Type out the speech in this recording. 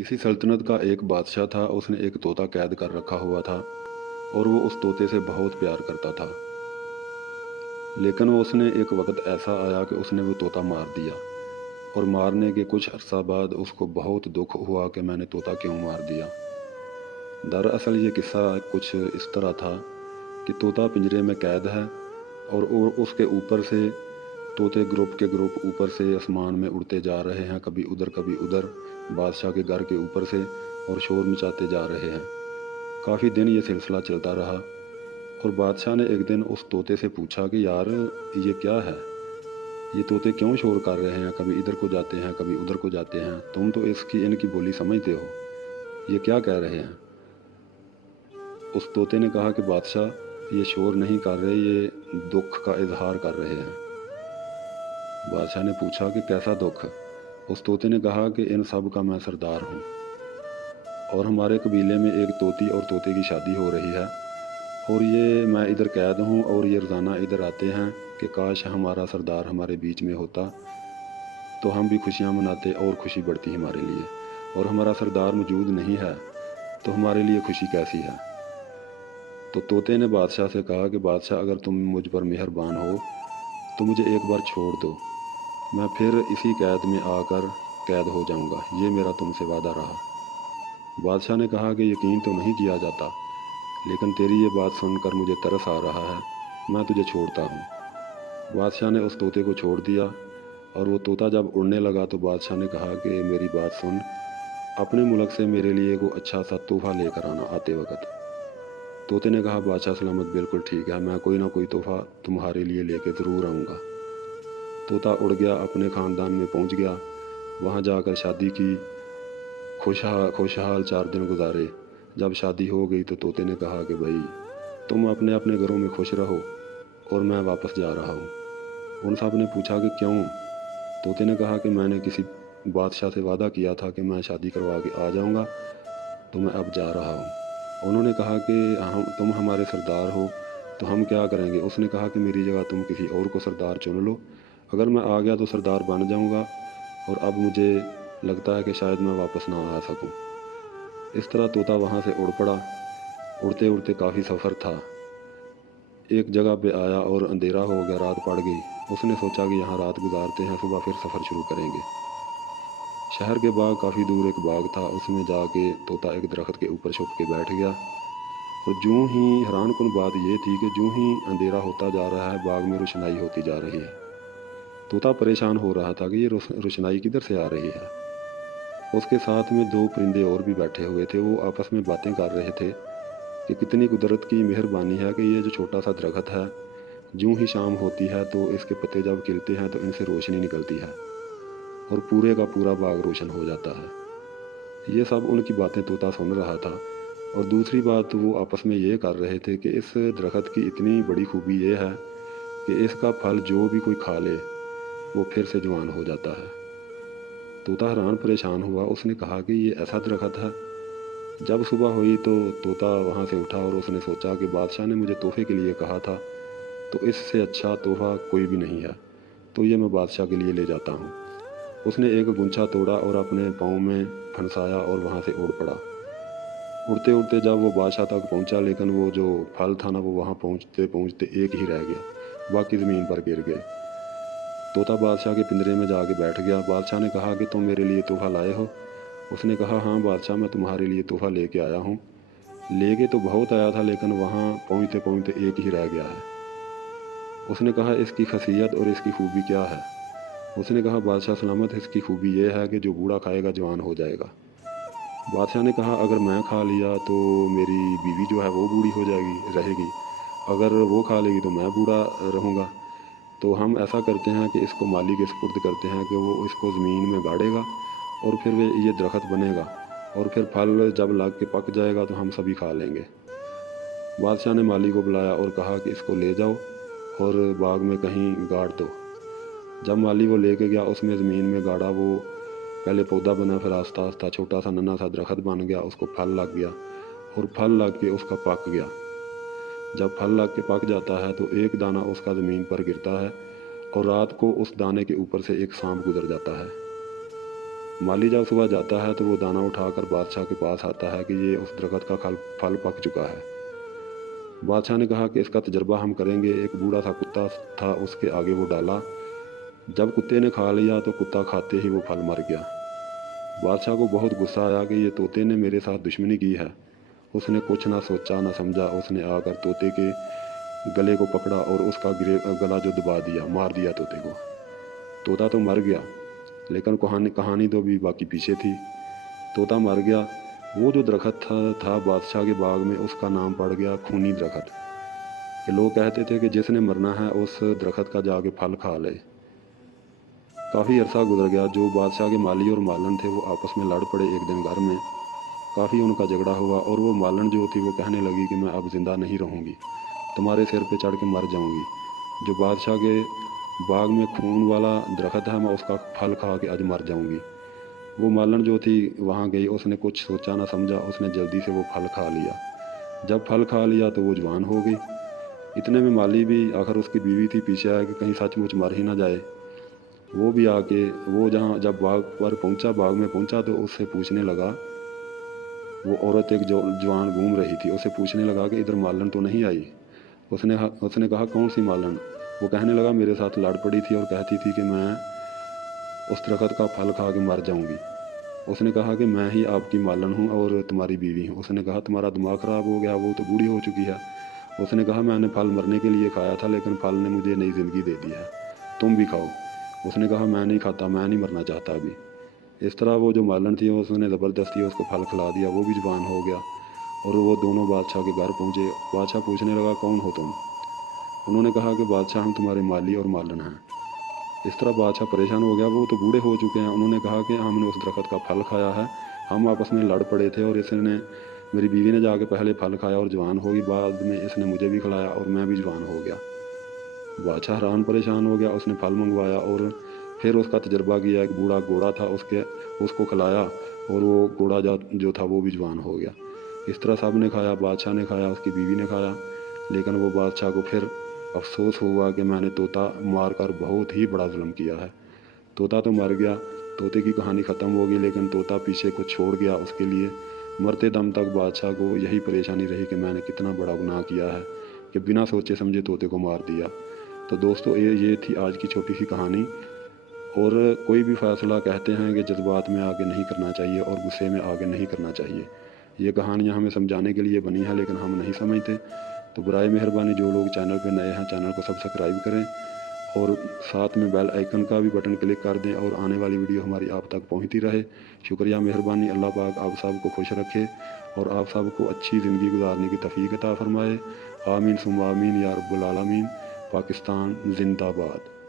किसी सल्तनत का एक बादशाह था। उसने एक तोता कैद कर रखा हुआ था और वो उस तोते से बहुत प्यार करता था। लेकिन उसने एक वक्त ऐसा आया कि उसने वो तोता मार दिया। और मारने के कुछ अरसा बाद उसको बहुत दुख हुआ कि मैंने तोता क्यों मार दिया। दरअसल ये किस्सा कुछ इस तरह था कि तोता पिंजरे में कैद है और उसके ऊपर से तोते ग्रुप के ग्रुप ऊपर से आसमान में उड़ते जा रहे हैं, कभी उधर बादशाह के घर के ऊपर से, और शोर मचाते जा रहे हैं। काफ़ी दिन ये सिलसिला चलता रहा और बादशाह ने एक दिन उस तोते से पूछा कि यार, ये क्या है? ये तोते क्यों शोर कर रहे हैं? कभी इधर को जाते हैं, कभी उधर को जाते हैं। तुम तो इनकी बोली समझते हो, ये क्या कह रहे हैं? उस तोते ने कहा कि बादशाह, ये शोर नहीं कर रहे, ये दुख का इजहार कर रहे हैं। बादशाह ने पूछा कि कैसा दुख? उस तोते ने कहा कि इन सब का मैं सरदार हूँ और हमारे कबीले में एक तोती और तोते की शादी हो रही है और ये मैं इधर कैद हूँ और ये रोज़ाना इधर आते हैं कि काश हमारा सरदार हमारे बीच में होता तो हम भी खुशियाँ मनाते और खुशी बढ़ती हमारे लिए। और हमारा सरदार मौजूद नहीं है तो हमारे लिए खुशी कैसी है? तो तोते ने बादशाह से कहा कि बादशाह, अगर तुम मुझ पर मेहरबान हो तो मुझे एक बार छोड़ दो, मैं फिर इसी कैद में आकर कैद हो जाऊंगा। ये मेरा तुमसे वादा रहा। बादशाह ने कहा कि यकीन तो नहीं किया जाता, लेकिन तेरी ये बात सुनकर मुझे तरस आ रहा है, मैं तुझे छोड़ता हूँ। बादशाह ने उस तोते को छोड़ दिया और वो तोता जब उड़ने लगा तो बादशाह ने कहा कि मेरी बात सुन, अपने मुल्क से मेरे लिए को अच्छा सा तोहफ़ा लेकर आना आते वक्त। तोते ने कहा, बादशाह सलामत, बिल्कुल ठीक है, मैं कोई ना कोई तोहफ़ा तुम्हारे लिए लेके ज़रूर आऊँगा। तोता उड़ गया, अपने ख़ानदान में पहुँच गया, वहाँ जाकर शादी की, खुशहाल 4 दिन गुजारे। जब शादी हो गई तो तोते ने कहा कि भाई, तुम अपने अपने घरों में खुश रहो और मैं वापस जा रहा हूँ। उन सब ने पूछा कि क्यों? तोते ने कहा कि मैंने किसी बादशाह से वादा किया था कि मैं शादी करवा के आ जाऊँगा, तो मैं अब जा रहा हूँ। उन्होंने कहा कि तुम हमारे सरदार हो तो हम क्या करेंगे? उसने कहा कि मेरी जगह तुम किसी और को सरदार चुन लो, अगर मैं आ गया तो सरदार बन जाऊँगा और अब मुझे लगता है कि शायद मैं वापस ना आ सकूं। इस तरह तोता वहाँ से उड़ पड़ा। उड़ते उड़ते काफ़ी सफ़र था, एक जगह पे आया और अंधेरा हो गया, रात पड़ गई। उसने सोचा कि यहाँ रात गुजारते हैं, सुबह फिर सफ़र शुरू करेंगे। शहर के बाग काफ़ी दूर एक बाग था, उसमें जाके तोता एक दरख्त के ऊपर छुप के बैठ गया। और यूं ही हैरान कुन बात ये थी कि यूं ही अंधेरा होता जा रहा है, बाग में रोशनाई होती जा रही है। तोता परेशान हो रहा था कि ये रोशनाई किधर से आ रही है। उसके साथ में 2 परिंदे और भी बैठे हुए थे, वो आपस में बातें कर रहे थे कि कितनी कुदरत की मेहरबानी है कि ये जो छोटा सा दरख्त है, यूं ही शाम होती है तो इसके पत्ते जब खिलते हैं तो इनसे रोशनी निकलती है और पूरे का पूरा बाग रोशन हो जाता है। ये सब उनकी बातें तोता सुन रहा था। और दूसरी बात वो आपस में ये कर रहे थे कि इस दरख्त की इतनी बड़ी खूबी ये है कि इसका फल जो भी कोई खा ले वो फिर से जवान हो जाता है। तोता हैरान परेशान हुआ, उसने कहा कि ये ऐसा दरख्त है। जब सुबह हुई तो तोता वहाँ से उठा और उसने सोचा कि बादशाह ने मुझे तोहफे के लिए कहा था, तो इससे अच्छा तोहफ़ा कोई भी नहीं है, तो ये मैं बादशाह के लिए ले जाता हूँ। उसने एक गुंछा तोड़ा और अपने पाँव में फंसाया और वहाँ से उड़ पड़ा। उड़ते उड़ते जब वो बादशाह तक पहुँचा, लेकिन वो जो फल था ना, वो वहाँ पहुँचते पहुँचते एक ही रह गया, बाकी ज़मीन पर गिर गए। तोता बादशाह के पिंजरे में जाके बैठ गया। बादशाह ने कहा कि तुम मेरे लिए तोहफ़ा लाए हो? उसने कहा, हाँ बादशाह, मैं तुम्हारे लिए तोहफ़ा लेके आया हूँ। लेके तो बहुत आया था, लेकिन वहाँ पहुँचते पहुँचते एक ही रह गया है। उसने कहा, इसकी खासियत और इसकी खूबी क्या है? उसने कहा, बादशाह सलामत, इसकी खूबी ये है कि जो बूढ़ा खाएगा जवान हो जाएगा। बादशाह ने कहा, अगर मैं खा लिया तो मेरी बीवी जो है वो बूढ़ी हो जाएगी रहेगी, अगर वो खा लेगी तो मैं बूढ़ा रहूँगा। तो हम ऐसा करते हैं कि इसको माली के सुपुर्द करते हैं कि वो इसको ज़मीन में गाड़ेगा और फिर ये दरख्त बनेगा और फिर फल जब लग के पक जाएगा तो हम सभी खा लेंगे। बादशाह ने माली को बुलाया और कहा कि इसको ले जाओ और बाग में कहीं गाड़ दो। जब माली वो लेके गया, उसमें ज़मीन में गाड़ा, वो पहले पौधा बना, फिर आस्ता आस्ता छोटा सा नन्हा सा दरख्त बन गया, उसको फल लग गया और फल लग के उसका पक गया। जब फल लग के पक जाता है तो एक दाना उसका ज़मीन पर गिरता है और रात को उस दाने के ऊपर से एक सांप गुजर जाता है। माली जब सुबह जाता है तो वो दाना उठाकर बादशाह के पास आता है कि ये उस दरख्त का फल पक चुका है। बादशाह ने कहा कि इसका तजर्बा हम करेंगे। एक बूढ़ा सा कुत्ता था, उसके आगे वो डाला। जब कुत्ते ने खा लिया तो कुत्ता खाते ही वो फल मर गया। बादशाह को बहुत गुस्सा आया कि ये तोते ने मेरे साथ दुश्मनी की है। उसने कुछ ना सोचा ना समझा, उसने आकर तोते के गले को पकड़ा और उसका गला जो दबा दिया, मार दिया तोते को। तोता तो मर गया, लेकिन कहानी तो भी बाकी पीछे थी। तोता मर गया। वो जो दरख्त था बादशाह के बाग में, उसका नाम पड़ गया खूनी दरख्त। कि लोग कहते थे कि जिसने मरना है उस दरख्त का जाके फल खा ले। काफ़ी अरसा गुजर गया। जो बादशाह के माली और मालन थे वो आपस में लड़ पड़े एक दिन घर में। काफ़ी उनका झगड़ा हुआ और वो मालन जो थी वो कहने लगी कि मैं अब ज़िंदा नहीं रहूँगी, तुम्हारे सिर पे चढ़ के मर जाऊँगी। जो बादशाह के बाग में खून वाला दरख्त है मैं उसका फल खा के आज मर जाऊँगी। वो मालन जो थी वहाँ गई, उसने कुछ सोचा ना समझा, उसने जल्दी से वो फल खा लिया। जब फल खा लिया तो वो जवान हो गई। इतने में माली भी, आखिर उसकी बीवी थी, पीछे आया कि कहीं सचमुच मर ही ना जाए। वो भी आके वो जहाँ जब बाग पर पहुँचा, बाग में पहुँचा तो उससे पूछने लगा। वो औरत एक जो जवान घूम रही थी, उससे पूछने लगा कि इधर मालन तो नहीं आई। उसने कहा कौन सी मालन? वो कहने लगा मेरे साथ लड़ पड़ी थी और कहती थी कि मैं उस दरख्त का फल खा के मर जाऊंगी। उसने कहा कि मैं ही आपकी मालन हूँ और तुम्हारी बीवी हूँ। उसने कहा तुम्हारा दिमाग ख़राब हो गया, वो तो बूढ़ी हो चुकी है। उसने कहा मैंने फल मरने के लिए खाया था, लेकिन फल ने मुझे नई ज़िंदगी दे दी है, तुम भी खाओ। उसने कहा मैं नहीं खाता, मैं नहीं मरना चाहता अभी। इस तरह वो जो मालन थी उसने ज़बरदस्ती उसको फल खिला दिया। वो भी जवान हो गया और वो दोनों बादशाह के घर पहुँचे। बादशाह पूछने लगा कौन हो तुम? उन्होंने कहा कि बादशाह हम तुम्हारे माली और मालन हैं। इस तरह बादशाह परेशान हो गया, वो तो बूढ़े हो चुके हैं। उन्होंने कहा कि हमने उस दरख्त का फल खाया है, हम आपस में लड़ पड़े थे और इसने, मेरी बीवी ने जाके पहले फल खाया और जवान होगी, बाद में इसने मुझे भी खिलाया और मैं भी जवान हो गया। बादशाह हैरान परेशान हो गया। उसने फल मंगवाया और फिर उसका तजर्बा किया। एक बूढ़ा घोड़ा था, उसको खिलाया और वो घोड़ा जो था वो भी जवान हो गया। इस तरह सब ने खाया, बादशाह ने खाया, उसकी बीवी ने खाया। लेकिन वो बादशाह को फिर अफसोस हुआ कि मैंने तोता मार कर बहुत ही बड़ा जुल्म किया है। तोता तो मर गया, तोते की कहानी ख़त्म हो गई, लेकिन तोता पीछे कुछ छोड़ गया उसके लिए। मरते दम तक बादशाह को यही परेशानी रही कि मैंने कितना बड़ा गुनाह किया है कि बिना सोचे समझे तोते को मार दिया। तो दोस्तों ये थी आज की छोटी सी कहानी। और कोई भी फ़ैसला कहते हैं कि जज्बात में आगे नहीं करना चाहिए और गुस्से में आगे नहीं करना चाहिए। ये कहानियाँ हमें समझाने के लिए बनी हैं, लेकिन हम नहीं समझते। तो बराए मेहरबानी जो लोग चैनल पर नए हैं, चैनल को सब्सक्राइब करें और साथ में बेल आइकन का भी बटन क्लिक कर दें और आने वाली वीडियो हमारी आप तक पहुंचती रहे। शुक्रिया, मेहरबानी। अल्लाह पाक आप सब को खुश रखे और आप सब को अच्छी ज़िंदगी गुजारने की तौफीक अता फ़रमाए। आमीन सुम्मा आमीन या रब्बुल आलमीन। पाकिस्तान जिंदाबाद।